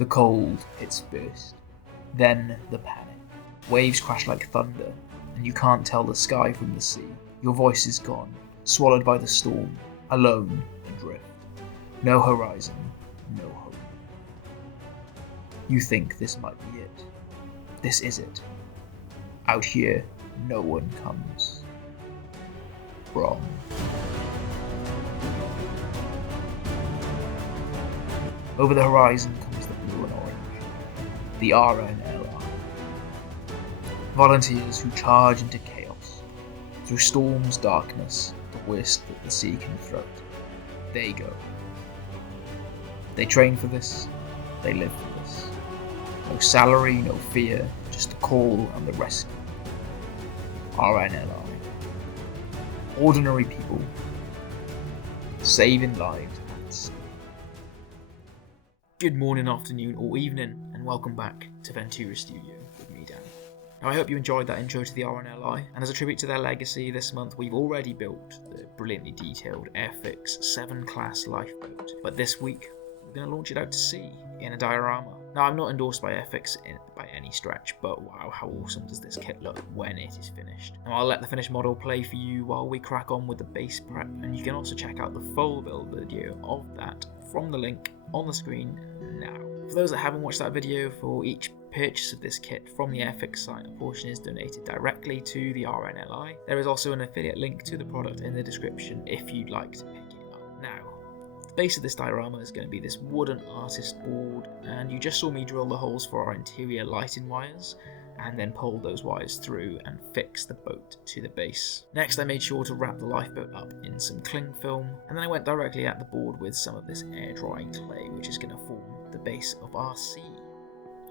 The cold hits first, then the panic. Waves crash like thunder, and you can't tell the sky from the sea. Your voice is gone, swallowed by the storm, alone, adrift. No horizon, no hope. You think this might be it. This is it. Out here, no one comes. Wrong. Over the horizon comes the blue and orange, the RNLI. Volunteers who charge into chaos, through storms, darkness, the worst that the sea can throw. They go. They train for this, they live for this. No salary, no fear, just the call and the rescue. RNLI. Ordinary people, saving lives. Good morning, afternoon, or evening, and welcome back to Ventura Studio with me, Dan. Now, I hope you enjoyed that intro to the RNLI, and as a tribute to their legacy, this month we've already built the brilliantly detailed Airfix Severn Class Lifeboat, but this week we're going to launch it out to sea in a diorama. Now, I'm not endorsed by Airfix by any stretch, but wow, how awesome does this kit look when it is finished. Now, I'll let the finished model play for you while we crack on with the base prep, and you can also check out the full build video of that from the link on the screen now. For those that haven't watched that video, for each purchase of this kit from the Airfix site, a portion is donated directly to the RNLI. There is also an affiliate link to the product in the description if you'd like to pick it up. Now, the base of this diorama is going to be this wooden artist board, and you just saw me drill the holes for our interior lighting wires and then pull those wires through and fix the boat to the base. Next, I made sure to wrap the lifeboat up in some cling film, and then I went directly at the board with some of this air dry clay, which is going to form the base of our sea.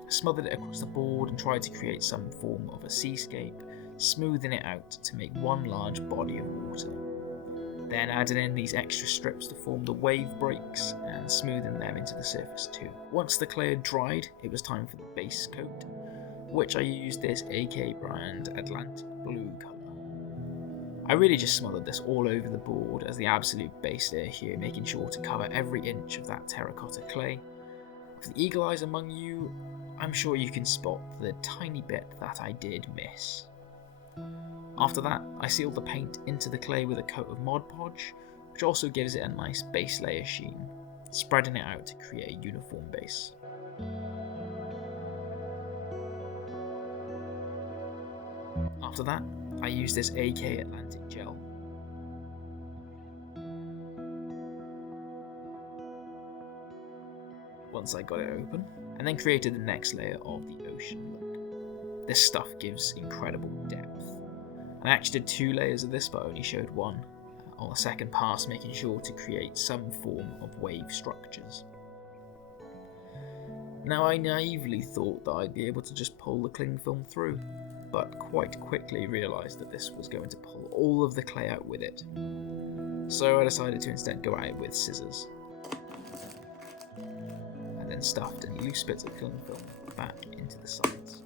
I smothered it across the board and tried to create some form of a seascape, smoothing it out to make one large body of water. Then added in these extra strips to form the wave breaks and smoothing them into the surface too. Once the clay had dried, it was time for the base coat, which I used this AK brand Atlantic Blue colour. I really just smothered this all over the board as the absolute base layer here, making sure to cover every inch of that terracotta clay. For the eagle eyes among you, I'm sure you can spot the tiny bit that I did miss. After that, I sealed the paint into the clay with a coat of Mod Podge, which also gives it a nice base layer sheen, spreading it out to create a uniform base. After that, I used this AK Atlantic gel. Once I got it open, and then created the next layer of the ocean look. This stuff gives incredible depth. I actually did 2 layers of this, but only showed one on the second pass, making sure to create some form of wave structures. Now, I naively thought that I'd be able to just pull the cling film through, but quite quickly realised that this was going to pull all of the clay out with it. So I decided to instead go at it with scissors, and then stuffed any loose bits of cling film back into the sides.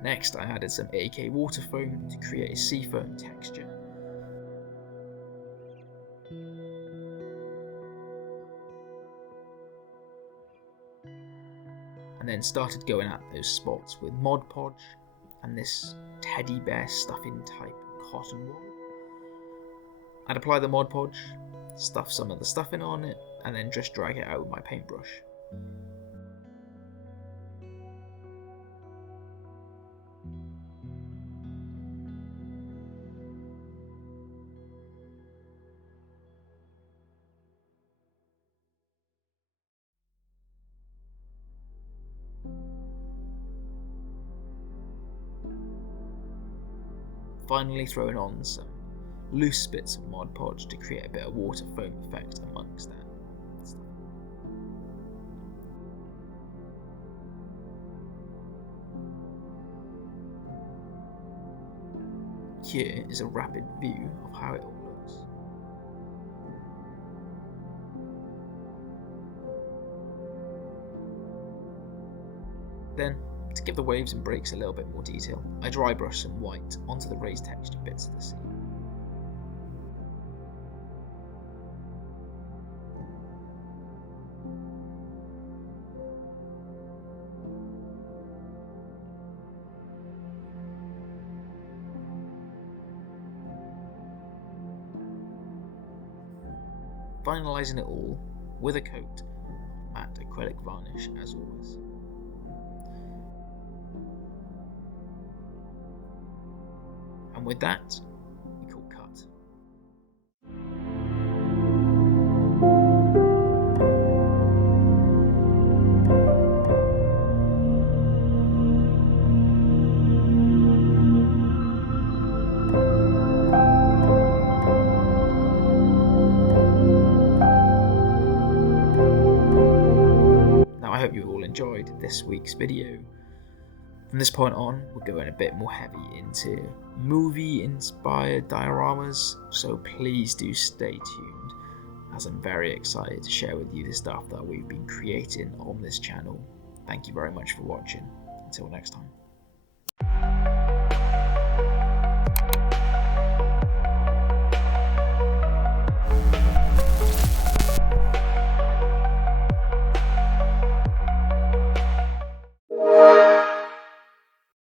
Next, I added some AK water foam to create a seafoam texture. And then started going at those spots with Mod Podge and this teddy bear stuffing type cotton wool. I'd apply the Mod Podge, stuff some of the stuffing on it, and then just drag it out with my paintbrush. Finally throwing on some loose bits of Mod Podge to create a bit of water foam effect amongst that stuff. Here is a rapid view of how it all looks. Then to give the waves and breaks a little bit more detail, I dry brush some white onto the raised textured bits of the sea. Finalising it all with a coat of matte acrylic varnish as always. And with that, we call cut. Now I hope you all enjoyed this week's video. From this point on, we're going a bit more heavy into movie-inspired dioramas, so please do stay tuned, as I'm very excited to share with you the stuff that we've been creating on this channel. Thank you very much for watching. Until next time.